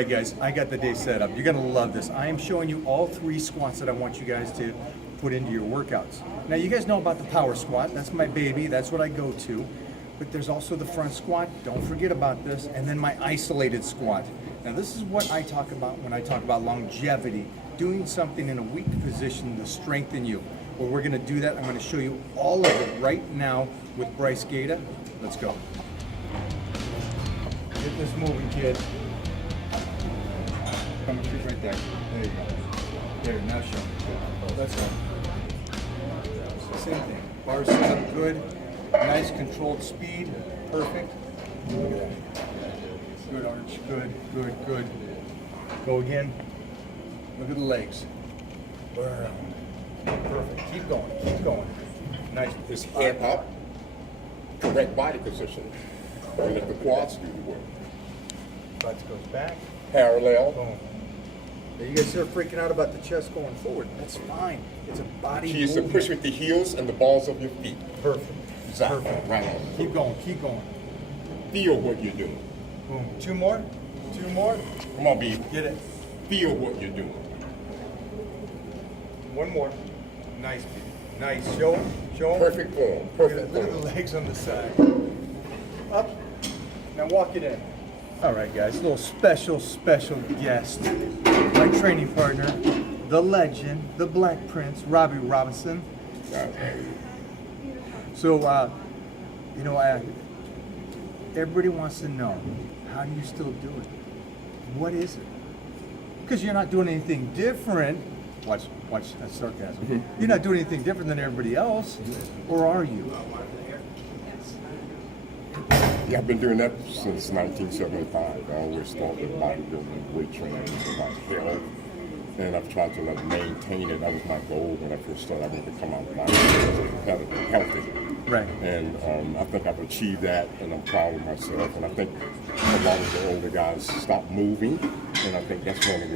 right, guys, I got the day set up. You're gonna love this. I am showing you all 3 squats that I want you guys to put into your workouts. Now, you guys know about the power squat. That's my baby. That's what I go to. But there's also the front squat. Don't forget about this. And then my isolated squat. Now, this is what I talk about when I talk about longevity, doing something in a weak position to strengthen you. Well, we're gonna do that. I'm gonna show you all of it right now with Bryce Gaeta. Let's go. Get this moving, kid. Come right there. There you go. There, now show. That's all. Same thing. Bar set up good. Nice controlled speed. Perfect. Look at that. Good arch. Good, good, good. Go again. Look at the legs. Perfect. Keep going. Keep going. Nice. His head up. Correct body position. And let the quads do the work. Butt goes back. Parallel. Boom. Now you guys are freaking out about the chest going forward. That's fine. It's a body She used to push with the heels and the balls of your feet. Perfect. Exactly. Perfect. Right on. Keep going. Keep going. Feel what you're doing. Boom. 2 more. 2 more. Come on, B. Get it. Feel what you're doing. 1 more. Nice, baby. Nice. Show him. Show him. Perfect form. Perfect Look at the form. legs on the side. Up. Now walk it in. All right, guys. A little special guest. My training partner, the legend, the Black Prince, Robbie Robinson. So, you know, everybody wants to know, how do you still do it? What is it? Because you're not doing anything different. Watch that sarcasm. You're not doing anything different than everybody else, or are you? Yeah, I've been doing that since 1975. I always thought that bodybuilding, weight training was about health, and I've tried to maintain it. That was my goal when I first started. I wanted to come out of bodybuilding healthy. Right. And I think I've achieved that, and I'm proud of myself. And I think a lot of the older guys stop moving, and I think that's one of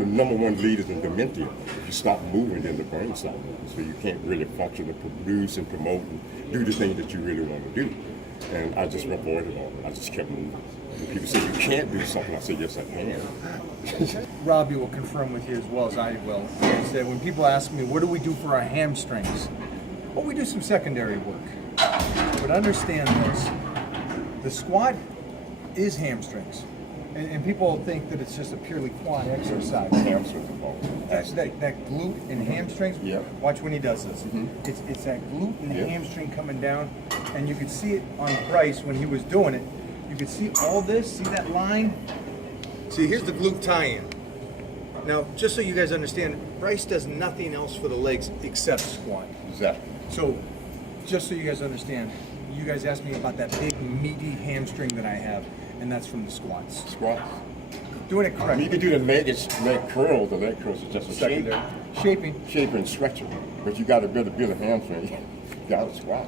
the number one leaders in dementia. If you stop moving, then the brain stops moving, so you can't really function and produce and promote and do the things that you really want to do. And I just avoided all that. I just kept moving. When people say you can't do something, I say yes, I can. Robbie will confirm with you as well as I will. Is that when people ask me, what do we do for our hamstrings? Well, we do some secondary work. But understand this, the squat is hamstrings. And people think that it's just a purely quad exercise. Hamstrings involved. That glute and hamstrings, Yeah. Watch when he does this. It's that glute and hamstring coming down, and you could see it on Bryce when he was doing it. You could see all this, see that line? See, here's the glute tie-in. Now, just so you guys understand, Bryce does nothing else for the legs except squat. Exactly. So, just so you guys understand, you guys asked me about that big meaty hamstring that I have, and that's from the squats. Squats. Doing it correctly. You can do the leg curls. The leg curls is just a Secondary. Shaping. Shape and stretching. But you got to build a hamstring. You got to squat.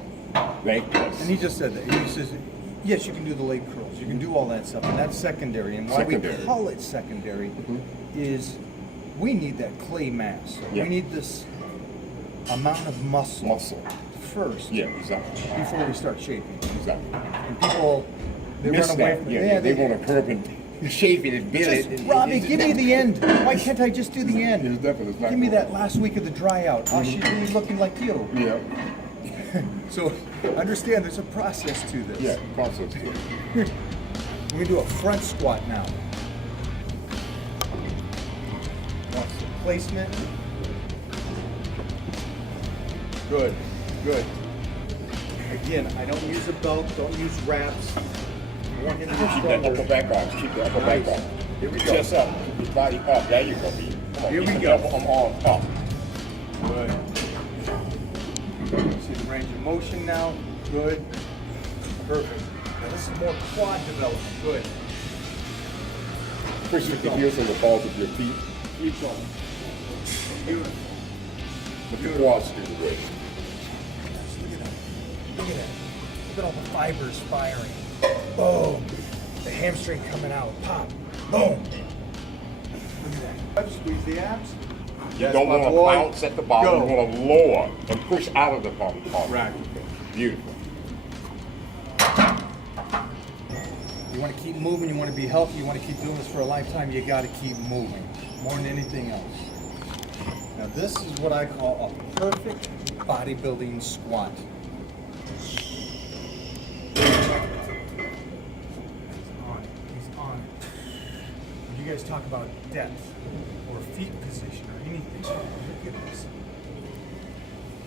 Leg press. And he just said that. He says, yes, you can do the leg curls. You can do all that stuff, and that's secondary. And why we call it secondary is we need that clay mass. Yeah. We need this amount of muscle first. Yeah, exactly. Before we start shaping. Exactly. And people, they Miss run away that. from Yeah, they want to curve and shape it and build it. Robbie, give me the end. Why can't I just do the end? It's definitely not Give me cool. that last week of the dry out. I should be looking like you. Yeah. So understand there's a process to this. Yeah, process to it. We're going to do a front squat now. Watch the placement. Good, good. Again, I don't use a belt, don't use wraps. I want him to be Keep that upper stronger. back arms. Keep the upper back arms. Here we go. Chest up. Keep your body up. There you go, B. Come on, Here keep we the go. double arm up. Good. See the range of motion now. Good. Perfect. Now this is more quad development. Good. Push with the heels and the balls of your feet. Keep going. Beautiful. Let the quads do the work. Look at that. Look at that. Look at all the fibers firing. Boom. The hamstring coming out. Pop. Boom. Look at that. Squeeze the abs. You don't want to bounce at the bottom. You want to lower and push out of the bottom. Right. Beautiful. You want to keep moving, you want to be healthy, you want to keep doing this for a lifetime, you got to keep moving more than anything else. Now this is what I call a perfect bodybuilding squat. He's on it. When you guys talk about depth or feet position or anything, look at this.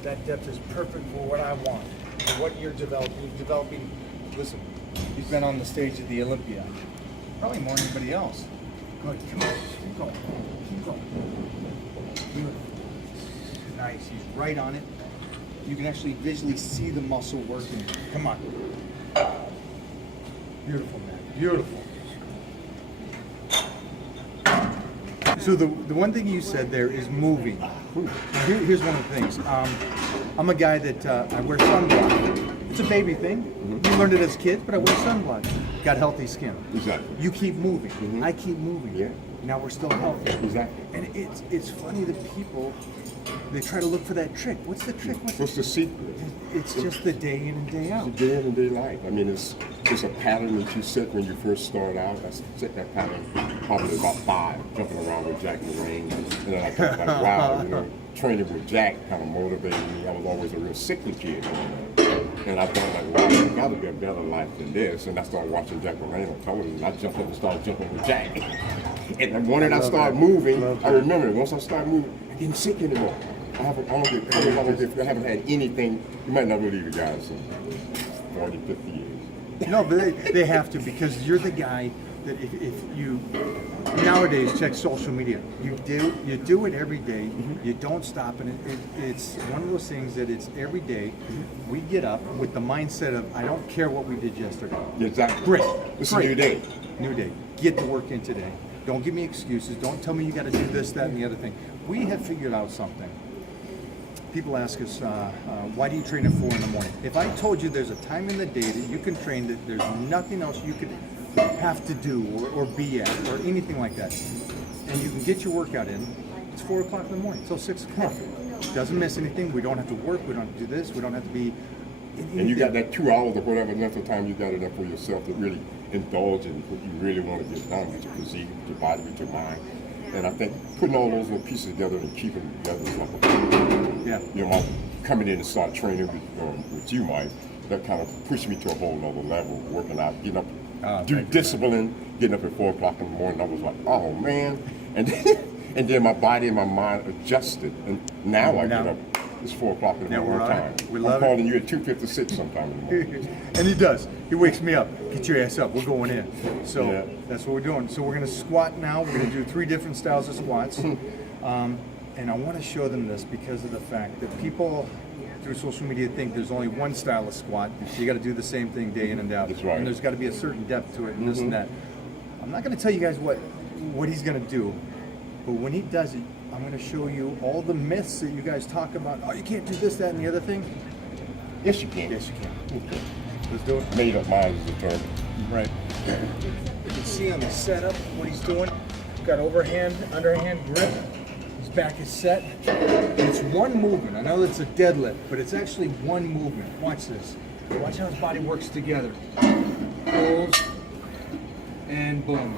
That depth is perfect for what I want, for what you're developing. Listen, you've been on the stage of the Olympia, probably more than anybody else. Good, come on, keep going, keep going. Beautiful. Nice, he's right on it. You can actually visually see the muscle working. Come on. Beautiful, man, beautiful. So the one thing you said there is moving. Here's one of the things. I'm a guy that I wear sunblock. It's a baby thing. You learned it as kids, but I wear sunblock. Got healthy skin. Exactly. You keep moving. I keep moving. Yeah. Now we're still healthy. Exactly. And it's funny that people, they try to look for that trick. What's the trick? What's the secret? It's just the day in and day out. It's day in and day life. I mean, it's a pattern that you set when you first start out. I set that pattern probably about 5, jumping around with Jack in the ring. And then I thought, like, wow, you know, training with Jack kind of motivated me. I was always a real sickly kid. And I thought, like, wow, there's got to be a better life than this. And I started watching Jack LaLanne on television. I jumped up and started jumping with Jack. And then when I started moving, I remember once I started moving, I didn't sick anymore. I haven't had anything. You might not believe it, guys, in 40, 50 years. No, but they have to, because you're the guy that if you nowadays check social media, you do it every day. You don't stop, and it's one of those things that it's every day. We get up with the mindset of I don't care what we did yesterday. Exactly. Great. This is a new day. New day. Get the work in today. Don't give me excuses. Don't tell me you got to do this, that, and the other thing. We have figured out something. People ask us, why do you train at 4 in the morning? If I told you there's a time in the day that you can train, that there's nothing else you could have to do or be at or anything like that, and you can get your workout in, it's 4 o'clock in the morning till 6 o'clock. Doesn't miss anything. We don't have to work. We don't have to do this. We don't have to be. And you got that 2 hours or whatever length of time you got enough for yourself to really indulge in what you really want to get done with your physique, with your body, with your mind. And I think putting all those little pieces together and keeping them together is like, Yeah. You know, coming in and start training with you, Mike, that kind of pushed me to a whole nother level, working out, getting up, do discipline, getting up at 4 o'clock in the morning. I was like, oh man. And then my body and my mind adjusted. And now I get up. It's 4 o'clock in the morning time. I'm calling you at 2:56 sometime in the morning. And he does. He wakes me up. Get your ass up. We're going in. So that's what we're doing. So we're going to squat now. We're going to do 3 different styles of squats. And I want to show them this because of the fact that people through social media think there's only one style of squat. You got to do the same thing day in and out. That's right. And there's got to be a certain depth to it and this and that. I'm not going to tell you guys what he's going to do. But when he does it, I'm going to show you all the myths that you guys talk about. Oh, you can't do this, that, and the other thing. Yes, you can. Yes, you can. Okay. Let's do it. Made up mind is the term. Right. You can see on the setup what he's doing. Got overhand, underhand grip. His back is set. It's one movement. I know it's a deadlift, but it's actually one movement. Watch this. Watch how his body works together. Pulls, and boom.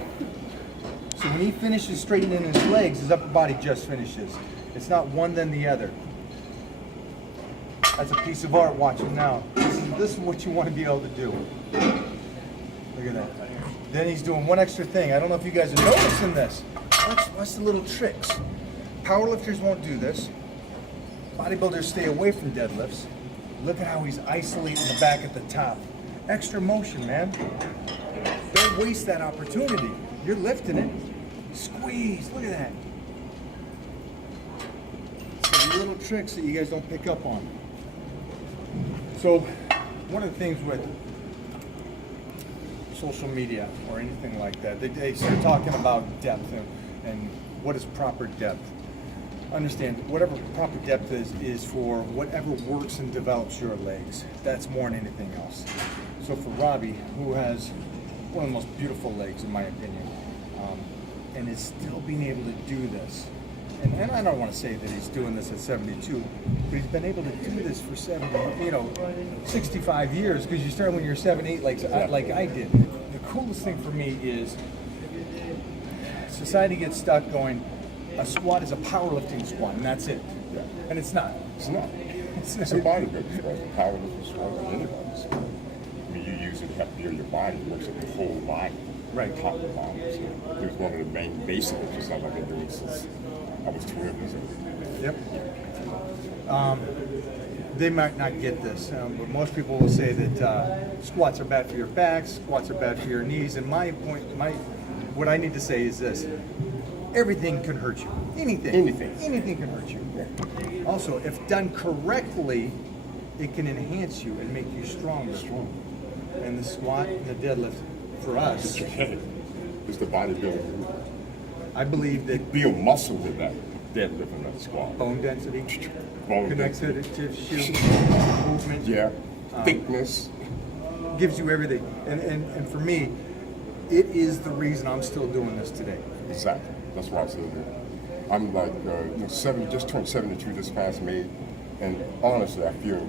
So when he finishes straightening his legs, his upper body just finishes. It's not one then the other. That's a piece of art. Watch it now. This is what you want to be able to do. Look at that. Then he's doing one extra thing. I don't know if you guys are noticing this. Watch the little tricks. Powerlifters won't do this. Bodybuilders stay away from deadlifts. Look at how he's isolating the back at the top. Extra motion, man. Don't waste that opportunity. You're lifting it. Squeeze. Look at that. So little tricks that you guys don't pick up on. So one of the things with social media or anything like that, they start talking about depth and what is proper depth. Understand, whatever proper depth is for whatever works and develops your legs. That's more than anything else. So for Robbie, who has one of the most beautiful legs in my opinion, and is still being able to do this, and I don't want to say that he's doing this at 72, but he's been able to do this for 65 years, because you start when you're 7, 8, like I did. The coolest thing for me is society gets stuck going, a squat is a powerlifting squat, and that's it. Yeah. And it's not. It's not. It's a bodybuilding squat, a powerlifting squat, like anybody's squat. I mean, you use it to help build your body, it works at the whole body. Right. Top to bottom. So it was one of the main basic exercises I've been doing since I was 12 years old. Yep. They might not get this, but most people will say that squats are bad for your back, squats are bad for your knees. And what I need to say is this: everything can hurt you. Anything can hurt you. Yeah. Also, if done correctly, it can enhance you and make you stronger. And the squat and the deadlift, for us, It's the bodybuilding. I believe that Build muscle with that deadlift and that squat. bone density, Bone connective density. tissue, movement, Yeah. Thickness. gives you everything. And for me, it is the reason I'm still doing this today. Exactly. That's why I said that. I'm like, just turned 72 this past May, and honestly, I feel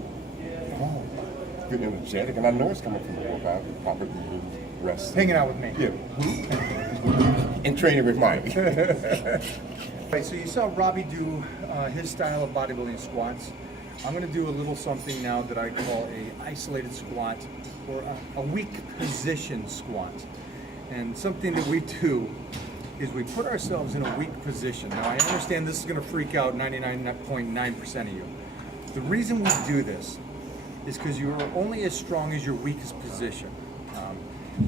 energetic, and I know it's coming from the workout, proper eating, rest. Hanging out with me. Yeah. And training with Mike. Right, so you saw Robbie do his style of bodybuilding squats. I'm going to do a little something now that I call a isolated squat, or a weak position squat. And something that we do is we put ourselves in a weak position. Now I understand this is going to freak out 99.9% of you. The reason we do this is because you are only as strong as your weakest position.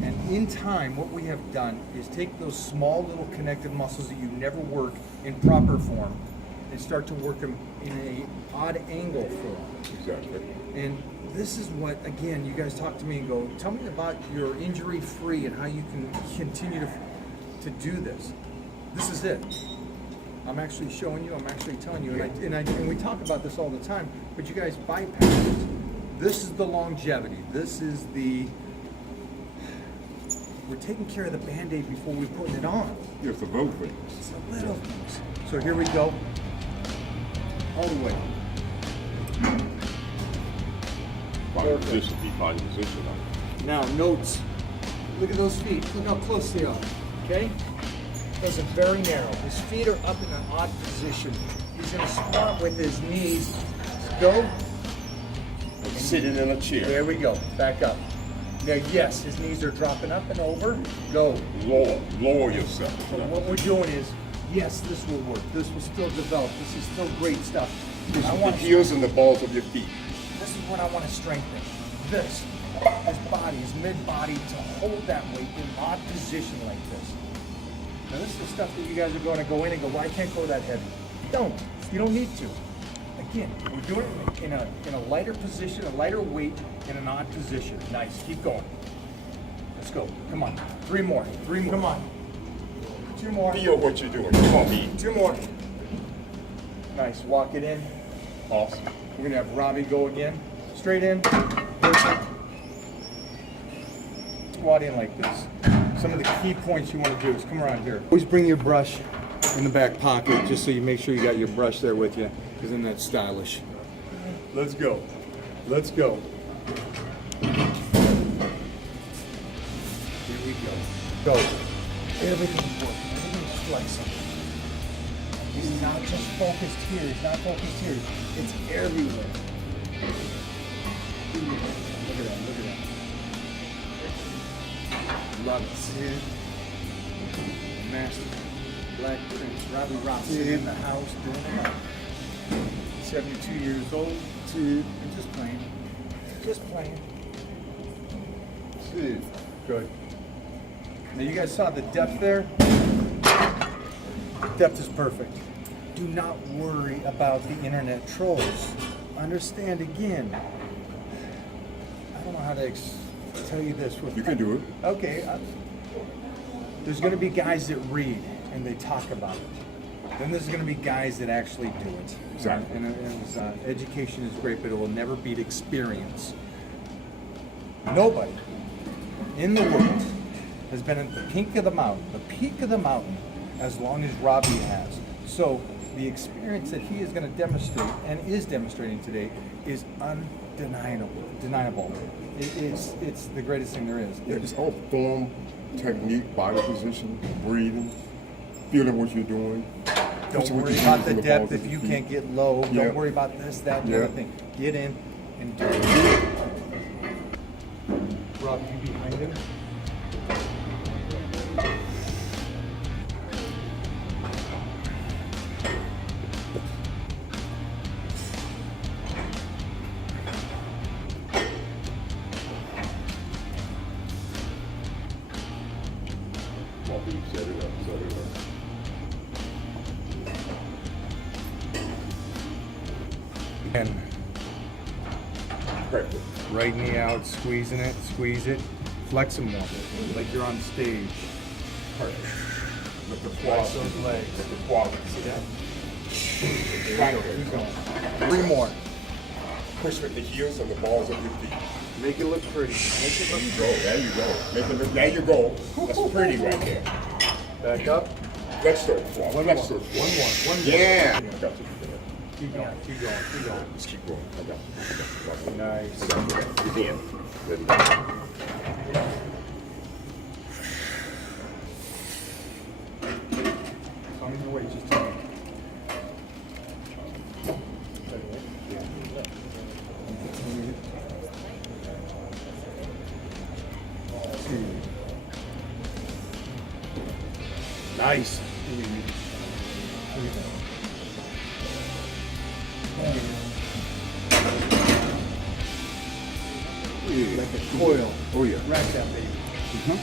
And in time, what we have done is take those small little connective muscles that you never work in proper form and start to work them in an odd angle form. Exactly. And this is what, again, you guys talk to me and go, tell me about your injury-free and how you can continue to do this. This is it. I'm actually showing you, I'm actually telling you, and we talk about this all the time, but you guys bypass it. This is the longevity. This is we're taking care of the Band-Aid before we put it on. Yeah, it's a little thing. It's the little things. So here we go. All the way. Body position, deep body position. Now, notes. Look at those feet. Look how close they are. Okay? Those are very narrow. His feet are up in an odd position. He's going to squat with his knees. Go. Sitting in a chair. There we go. Back up. Now, yes, his knees are dropping up and over. Go. Lower yourself. So what we're doing is, yes, this will work. This will still develop. This is still great stuff. I The want heels and the balls of your feet. This is what I want to strengthen. This, his body, his mid-body, to hold that weight in an odd position like this. Now this is the stuff that you guys are going to go in and go, well, I can't go that heavy. Don't. You don't need to. Again, we're doing it in a lighter position, a lighter weight, in an odd position. Nice. Keep going. Let's go. Come on. 3 more. 3 more. Come on. 2 more. Feel what you're doing. Come on, B. 2 more. Nice. Walk it in. Awesome. We're going to have Robbie go again. Straight in. Squat in like this. Some of the key points you want to do is come around here. Always bring your brush in the back pocket just so you make sure you got your brush there with you, because then that's stylish. Let's go. Let's go. Here we go. Go. Everything's working. Everything's flexing. He's not just focused here. He's not focused here. It's everywhere. Look at that. Look at that. Love it. See it? Master. Black Prince. Robbie Robinson in the house doing it up. 72 years old. And just playing. Just playing. See. Good. Now you guys saw the depth there? Depth is perfect. Do not worry about the internet trolls. Understand again. I don't know how to tell you this. You can do it. Okay. There's going to be guys that read and they talk about it. Then there's going to be guys that actually do it. Exactly. And education is great, but it will never beat experience. Nobody in the world has been at the peak of the mountain, as long as Robbie has. So the experience that he is going to demonstrate and is demonstrating today is deniable. It's the greatest thing there is. Yeah, it's all form, technique, body position, breathing, feeling what you're doing. Don't worry about the depth if you can't get low. Don't worry about this, that, and the other thing. Get in and do it. Rob, you behind him? Robby, set it up, set it up. And Perfect. right knee out, squeezing it, squeeze it, flex them more, like you're on stage. Perfect. Let the Flex quads, those legs. let the quads. There you go, keep going. 3 more. Push with the heels and the balls of your feet. Make it look pretty. Make it There look you go, there you go. Make it look, there you go. That's pretty right there. back up. Let's go. One more. One One more. Yeah. I got you. Keep going, keep going, keep going. Let's keep going. I got you. Nice. Again. Ready to go. Tell me your weight, just tell me. Nice. Like a coil. Oh yeah. Rack that baby. Mm-hmm.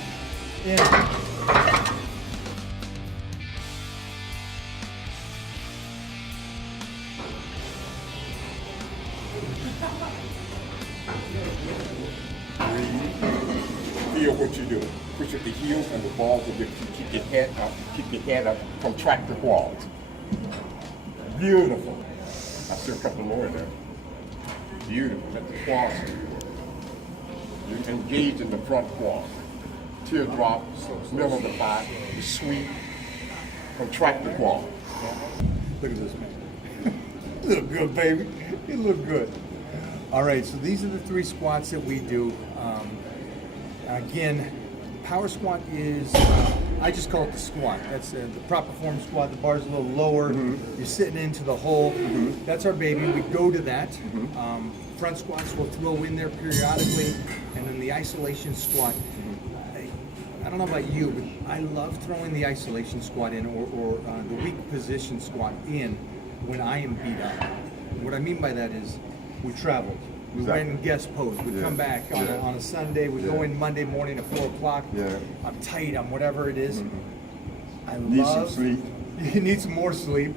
In. Feel what you do. Push with the heels and the balls of your feet. Keep your head up. Keep your head up. Contract the quads. Beautiful. I see a couple more there. Beautiful. Let the quads do. You engage in the front quad. Teardrop, middle of the thigh. You sweep. Contract the quad. Look at this, man. You look good, baby. You look good. All right, so these are the 3 squats that we do. Again, power squat is, I just call it the squat. That's the proper form squat. The bar's a little lower. You're sitting into the hole. That's our baby. We go to that. Front squats we'll throw in there periodically. And then the isolation squat. I don't know about you, but I love throwing the isolation squat in or the weak position squat in when I am beat up. And what I mean by that is we traveled. We went and guest post. We come back on a Sunday. We go in Monday morning at 4 o'clock. I'm tight. I'm whatever it is. I Need love. some sleep. You need some more sleep.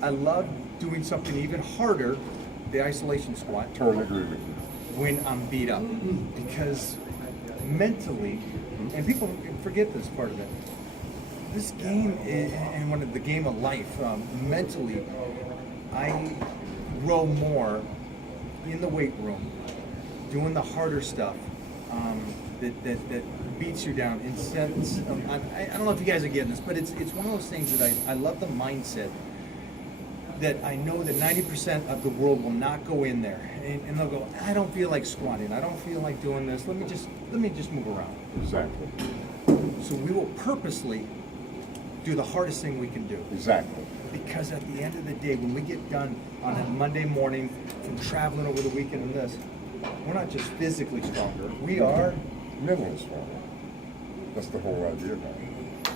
I love doing something even harder, the isolation squat, Totally agree with you. when I'm beat up, because mentally, and people forget this part of it. This game is, and one of the game of life, mentally, I grow more in the weight room, doing the harder stuff that beats you down. In sense, I don't know if you guys are getting this, but it's one of those things that I love the mindset that I know that 90% of the world will not go in there, and they'll go, I don't feel like squatting, I don't feel like doing this. Let me just move around. Exactly. So we will purposely do the hardest thing we can do. Exactly. Because at the end of the day, when we get done on a Monday morning from traveling over the weekend and this, we're not just physically stronger, we are Mentally strong. That's the whole idea now.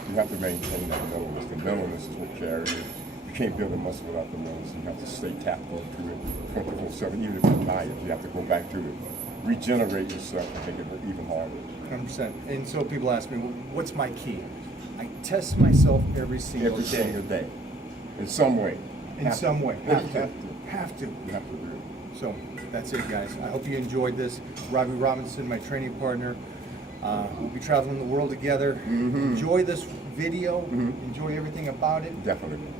You have to maintain that mentalness. The mentalness is what carries it. You can't build a muscle without the mentalness. You have to stay tapped into it 24/7. Even if you're tired, you have to go back to it. Regenerate yourself and make it work even harder. 100%. And so people ask me, well, what's my key? I test myself every single Every day. single day. In some way. In some way. Have to. Have to. You have to do it. So that's it, guys. I hope you enjoyed this. Robbie Robinson, my training partner. We'll be traveling the world together. Enjoy this video. Enjoy everything about it. Definitely.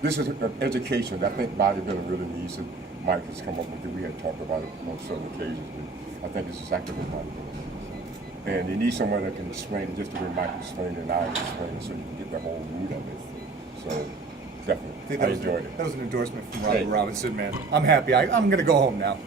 This is an education. I think bodybuilding really needs it. Mike has come up with it. We had talked about it on several occasions. But I think it's exactly what bodybuilding. And you need someone that can explain it just the way Mike explained it and I explained it so you can get the whole root of it. So definitely. think I that was, enjoyed it. That was an endorsement from Robbie Hey. Robinson, man. I'm happy. I'm going to go home now.